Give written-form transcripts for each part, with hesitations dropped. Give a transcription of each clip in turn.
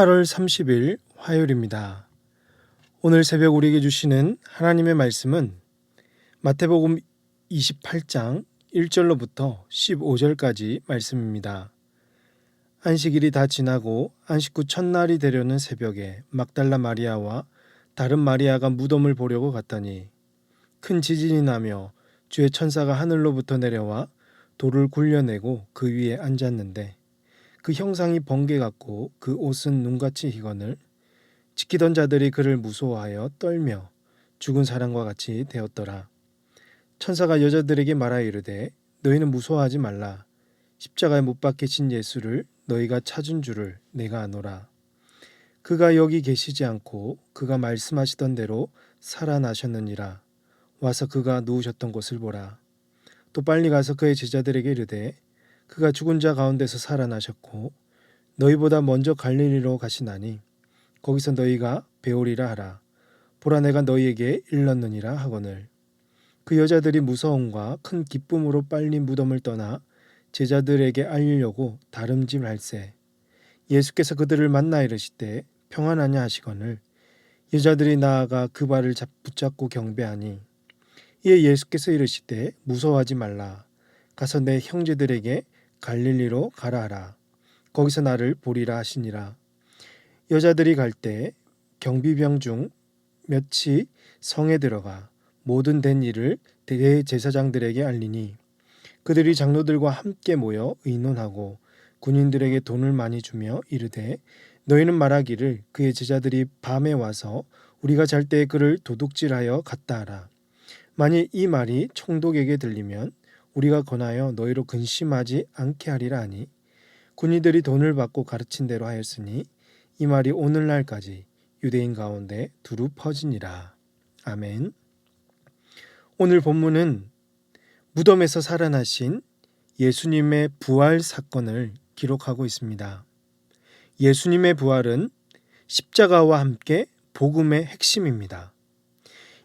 8월 30일 화요일입니다. 오늘 새벽 우리에게 주시는 하나님의 말씀은 마태복음 28장 1절로부터 15절까지 말씀입니다. 안식일이 다 지나고 안식 후 첫날이 되려는 새벽에 막달라 마리아와 다른 마리아가 무덤을 보려고 갔더니 큰 지진이 나며 주의 천사가 하늘로부터 내려와 돌을 굴려내고 그 위에 앉았는데 그 형상이 번개 같고 그 옷은 눈같이 희거늘 지키던 자들이 그를 무서워하여 떨며 죽은 사람과 같이 되었더라. 천사가 여자들에게 말하여 이르되 너희는 무서워하지 말라. 십자가에 못 박히신 예수를 너희가 찾은 줄을 내가 아노라. 그가 여기 계시지 않고 그가 말씀하시던 대로 살아나셨느니라. 와서 그가 누우셨던 곳을 보라. 또 빨리 가서 그의 제자들에게 이르되 그가 죽은 자 가운데서 살아나셨고 너희보다 먼저 갈릴리로 가시나니 거기서 너희가 배우리라 하라. 보라 내가 너희에게 일렀느니라 하거늘. 그 여자들이 무서움과 큰 기쁨으로 빨리 무덤을 떠나 제자들에게 알리려고 다름질할세. 예수께서 그들을 만나 이르시되 평안하냐 하시거늘 여자들이 나아가 그 발을 붙잡고 경배하니 이에 예수께서 이르시되 무서워하지 말라. 가서 내 형제들에게 갈릴리로 가라 하라. 거기서 나를 보리라 하시니라. 여자들이 갈 때 경비병 중 몇이 성에 들어가 모든 된 일을 대제사장들에게 알리니 그들이 장로들과 함께 모여 의논하고 군인들에게 돈을 많이 주며 이르되 너희는 말하기를 그의 제자들이 밤에 와서 우리가 잘 때에 그를 도둑질하여 갔다 하라. 만일 이 말이 총독에게 들리면 우리가 권하여 너희로 근심하지 않게 하리라 하니 군인들이 돈을 받고 가르친 대로 하였으니 이 말이 오늘날까지 유대인 가운데 두루 퍼지니라. 아멘. 오늘 본문은 무덤에서 살아나신 예수님의 부활 사건을 기록하고 있습니다. 예수님의 부활은 십자가와 함께 복음의 핵심입니다.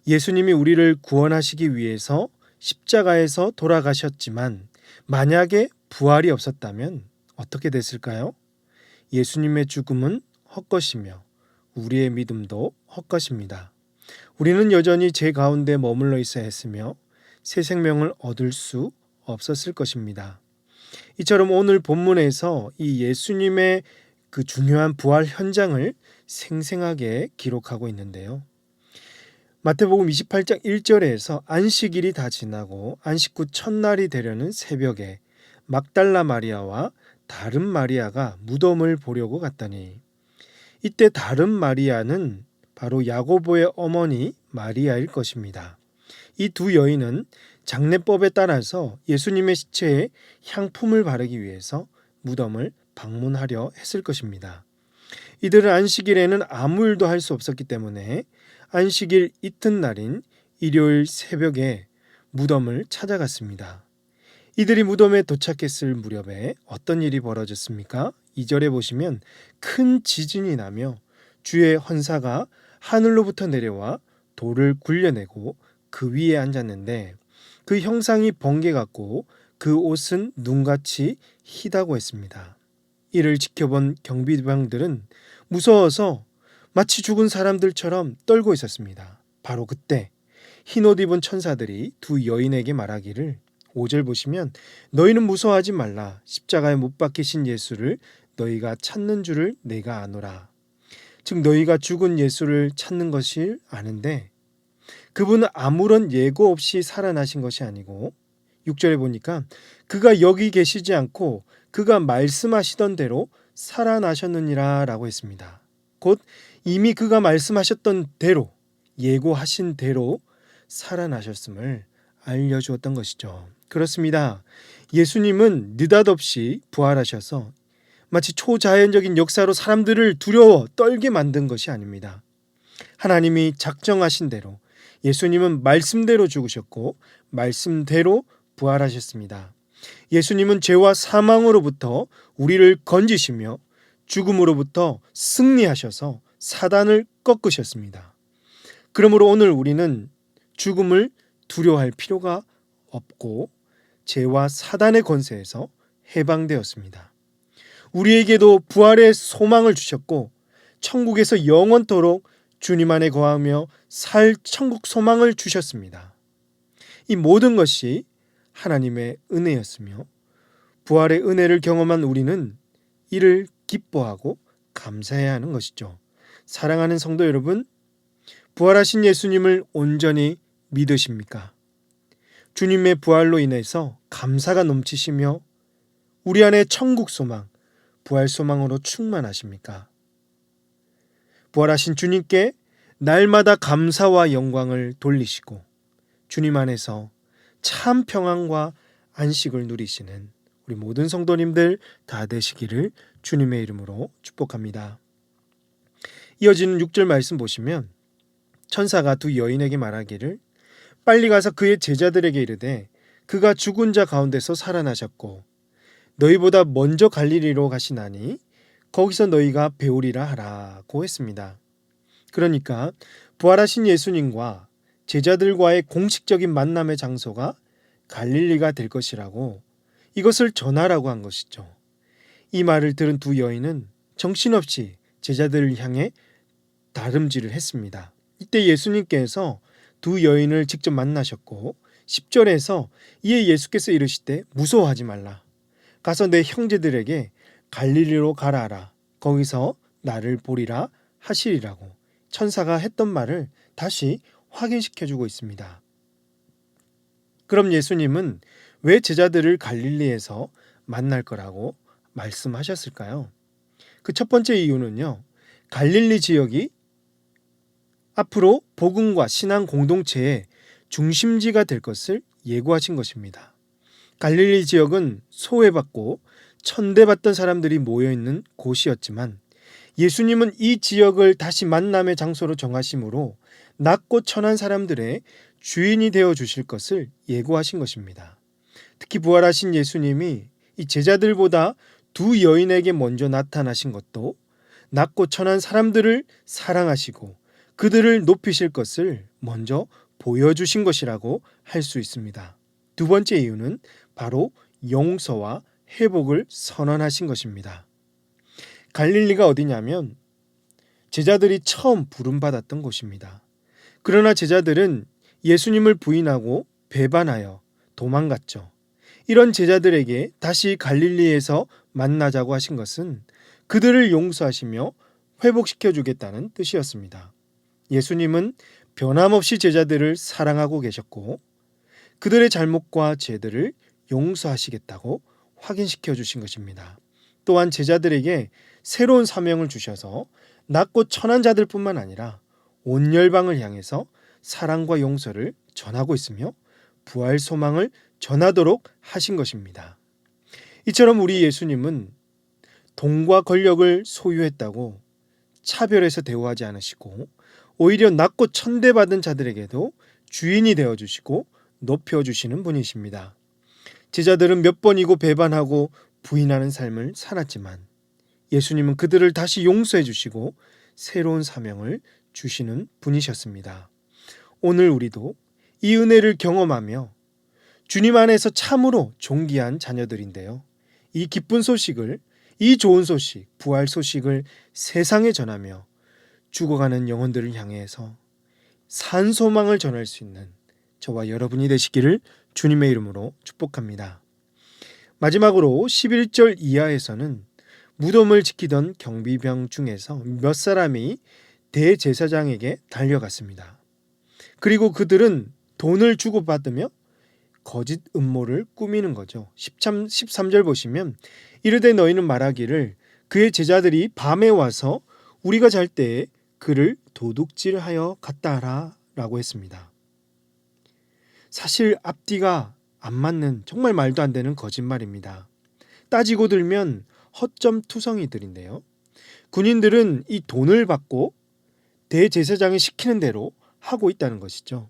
예수님이 우리를 구원하시기 위해서 십자가에서 돌아가셨지만 만약에 부활이 없었다면 어떻게 됐을까요? 예수님의 죽음은 헛것이며 우리의 믿음도 헛것입니다. 우리는 여전히 죄 가운데 머물러 있어야 했으며 새 생명을 얻을 수 없었을 것입니다. 이처럼 오늘 본문에서 이 예수님의 그 중요한 부활 현장을 생생하게 기록하고 있는데요. 마태복음 28장 1절에서 안식일이 다 지나고 안식 후 첫날이 되려는 새벽에 막달라 마리아와 다른 마리아가 무덤을 보려고 갔더니 이때 다른 마리아는 바로 야고보의 어머니 마리아일 것입니다. 이 두 여인은 장례법에 따라서 예수님의 시체에 향품을 바르기 위해서 무덤을 방문하려 했을 것입니다. 이들은 안식일에는 아무 일도 할 수 없었기 때문에 안식일 이튿날인 일요일 새벽에 무덤을 찾아갔습니다. 이들이 무덤에 도착했을 무렵에 어떤 일이 벌어졌습니까? 2절에 보시면 큰 지진이 나며 주의 헌사가 하늘로부터 내려와 돌을 굴려내고 그 위에 앉았는데 그 형상이 번개 같고 그 옷은 눈같이 희다고 했습니다. 이를 지켜본 경비병들은 무서워서 마치 죽은 사람들처럼 떨고 있었습니다. 바로 그때 흰옷 입은 천사들이 두 여인에게 말하기를 5절 보시면 너희는 무서워하지 말라. 십자가에 못 박히신 예수를 너희가 찾는 줄을 내가 아노라. 즉 너희가 죽은 예수를 찾는 것을 아는데 그분은 아무런 예고 없이 살아나신 것이 아니고 6절에 보니까 그가 여기 계시지 않고 그가 말씀하시던 대로 살아나셨느니라 라고 했습니다. 곧 이미 그가 말씀하셨던 대로 예고하신 대로 살아나셨음을 알려주었던 것이죠. 그렇습니다. 예수님은 느닷없이 부활하셔서 마치 초자연적인 역사로 사람들을 두려워 떨게 만든 것이 아닙니다. 하나님이 작정하신 대로 예수님은 말씀대로 죽으셨고 말씀대로 부활하셨습니다. 예수님은 죄와 사망으로부터 우리를 건지시며 죽음으로부터 승리하셔서 사단을 꺾으셨습니다. 그러므로 오늘 우리는 죽음을 두려워할 필요가 없고 죄와 사단의 권세에서 해방되었습니다. 우리에게도 부활의 소망을 주셨고 천국에서 영원토록 주님 안에 거하며 살 천국 소망을 주셨습니다. 이 모든 것이 하나님의 은혜였으며 부활의 은혜를 경험한 우리는 이를 기뻐하고 감사해야 하는 것이죠. 사랑하는 성도 여러분, 부활하신 예수님을 온전히 믿으십니까? 주님의 부활로 인해서 감사가 넘치시며 우리 안에 천국 소망, 부활 소망으로 충만하십니까? 부활하신 주님께 날마다 감사와 영광을 돌리시고 주님 안에서 참 평안과 안식을 누리시는 우리 모든 성도님들 다 되시기를 주님의 이름으로 축복합니다. 이어지는 6절 말씀 보시면 천사가 두 여인에게 말하기를 빨리 가서 그의 제자들에게 이르되 그가 죽은 자 가운데서 살아나셨고 너희보다 먼저 갈릴리로 가시나니 거기서 너희가 배우리라 하라고 했습니다. 그러니까 부활하신 예수님과 제자들과의 공식적인 만남의 장소가 갈릴리가 될 것이라고 이것을 전하라고 한 것이죠. 이 말을 들은 두 여인은 정신없이 제자들을 향해 다름질을 했습니다. 이때 예수님께서 두 여인을 직접 만나셨고 10절에서 이에 예수께서 이르시되 무서워하지 말라. 가서 내 형제들에게 갈릴리로 가라 하라. 거기서 나를 보리라 하시리라고 천사가 했던 말을 다시 확인시켜주고 있습니다. 그럼 예수님은 왜 제자들을 갈릴리에서 만날 거라고 말씀하셨을까요? 그 첫 번째 이유는요, 갈릴리 지역이 앞으로 복음과 신앙 공동체의 중심지가 될 것을 예고하신 것입니다. 갈릴리 지역은 소외받고 천대받던 사람들이 모여있는 곳이었지만 예수님은 이 지역을 다시 만남의 장소로 정하심으로 낮고 천한 사람들의 주인이 되어 주실 것을 예고하신 것입니다. 특히 부활하신 예수님이 이 제자들보다 두 여인에게 먼저 나타나신 것도 낮고 천한 사람들을 사랑하시고 그들을 높이실 것을 먼저 보여주신 것이라고 할 수 있습니다. 두 번째 이유는 바로 용서와 회복을 선언하신 것입니다. 갈릴리가 어디냐면 제자들이 처음 부름받았던 곳입니다. 그러나 제자들은 예수님을 부인하고 배반하여 도망갔죠. 이런 제자들에게 다시 갈릴리에서 만나자고 하신 것은 그들을 용서하시며 회복시켜 주겠다는 뜻이었습니다. 예수님은 변함없이 제자들을 사랑하고 계셨고 그들의 잘못과 죄들을 용서하시겠다고 확인시켜 주신 것입니다. 또한 제자들에게 새로운 사명을 주셔서 낮고 천한 자들뿐만 아니라 온 열방을 향해서 사랑과 용서를 전하고 있으며 부활 소망을 전하도록 하신 것입니다. 이처럼 우리 예수님은 돈과 권력을 소유했다고 차별해서 대우하지 않으시고 오히려 낮고 천대받은 자들에게도 주인이 되어주시고 높여주시는 분이십니다. 제자들은 몇 번이고 배반하고 부인하는 삶을 살았지만 예수님은 그들을 다시 용서해 주시고 새로운 사명을 주시는 분이셨습니다. 오늘 우리도 이 은혜를 경험하며 주님 안에서 참으로 존귀한 자녀들인데요. 이 기쁜 소식을, 이 좋은 소식, 부활 소식을 세상에 전하며 죽어가는 영혼들을 향해서 산 소망을 전할 수 있는 저와 여러분이 되시기를 주님의 이름으로 축복합니다. 마지막으로 11절 이하에서는 무덤을 지키던 경비병 중에서 몇 사람이 대제사장에게 달려갔습니다. 그리고 그들은 돈을 주고받으며 거짓 음모를 꾸미는 거죠. 13절 보시면 이르되 너희는 말하기를 그의 제자들이 밤에 와서 우리가 잘 때에 그를 도둑질하여 갔다 하라 라고 했습니다. 사실 앞뒤가 안 맞는 정말 말도 안 되는 거짓말입니다. 따지고 들면 허점투성이들인데요. 군인들은 이 돈을 받고 대제사장이 시키는 대로 하고 있다는 것이죠.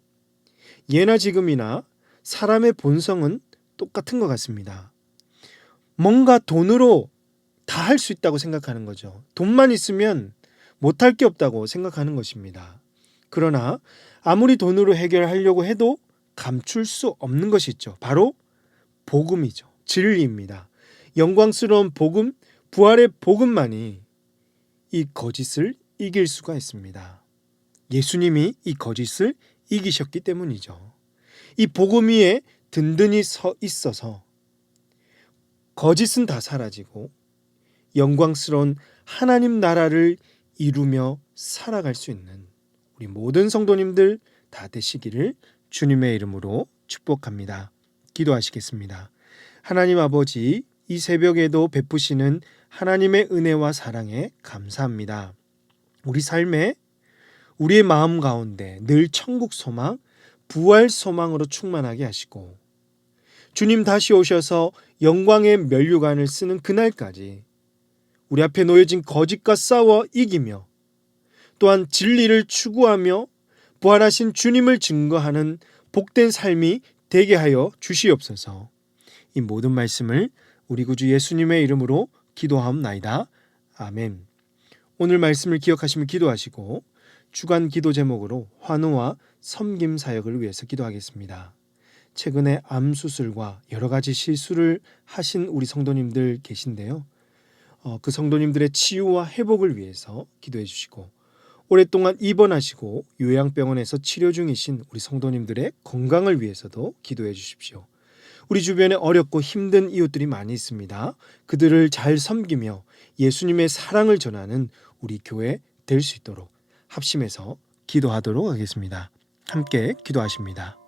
예나 지금이나 사람의 본성은 똑같은 것 같습니다. 뭔가 돈으로 다 할 수 있다고 생각하는 거죠. 돈만 있으면 못할 게 없다고 생각하는 것입니다. 그러나 아무리 돈으로 해결하려고 해도 감출 수 없는 것이 있죠. 바로 복음이죠. 진리입니다. 영광스러운 복음, 부활의 복음만이 이 거짓을 이길 수가 있습니다. 예수님이 이 거짓을 이기셨기 때문이죠. 이 복음 위에 든든히 서 있어서 거짓은 다 사라지고 영광스러운 하나님 나라를 이루며 살아갈 수 있는 우리 모든 성도님들 다 되시기를 주님의 이름으로 축복합니다. 기도하시겠습니다. 하나님 아버지, 이 새벽에도 베푸시는 하나님의 은혜와 사랑에 감사합니다. 우리 삶에 우리의 마음 가운데 늘 천국 소망, 부활 소망으로 충만하게 하시고 주님 다시 오셔서 영광의 면류관을 쓰는 그날까지 우리 앞에 놓여진 거짓과 싸워 이기며 또한 진리를 추구하며 부활하신 주님을 증거하는 복된 삶이 되게 하여 주시옵소서. 이 모든 말씀을 우리 구주 예수님의 이름으로 기도하옵나이다. 아멘. 오늘 말씀을 기억하시면 기도하시고 주간 기도 제목으로 환우와 섬김 사역을 위해서 기도하겠습니다. 최근에 암 수술과 여러 가지 실수를 하신 우리 성도님들 계신데요. 그 성도님들의 치유와 회복을 위해서 기도해 주시고 오랫동안 입원하시고 요양병원에서 치료 중이신 우리 성도님들의 건강을 위해서도 기도해 주십시오. 우리 주변에 어렵고 힘든 이웃들이 많이 있습니다. 그들을 잘 섬기며 예수님의 사랑을 전하는 우리 교회 될 수 있도록 합심해서 기도하도록 하겠습니다. 함께 기도하십니다.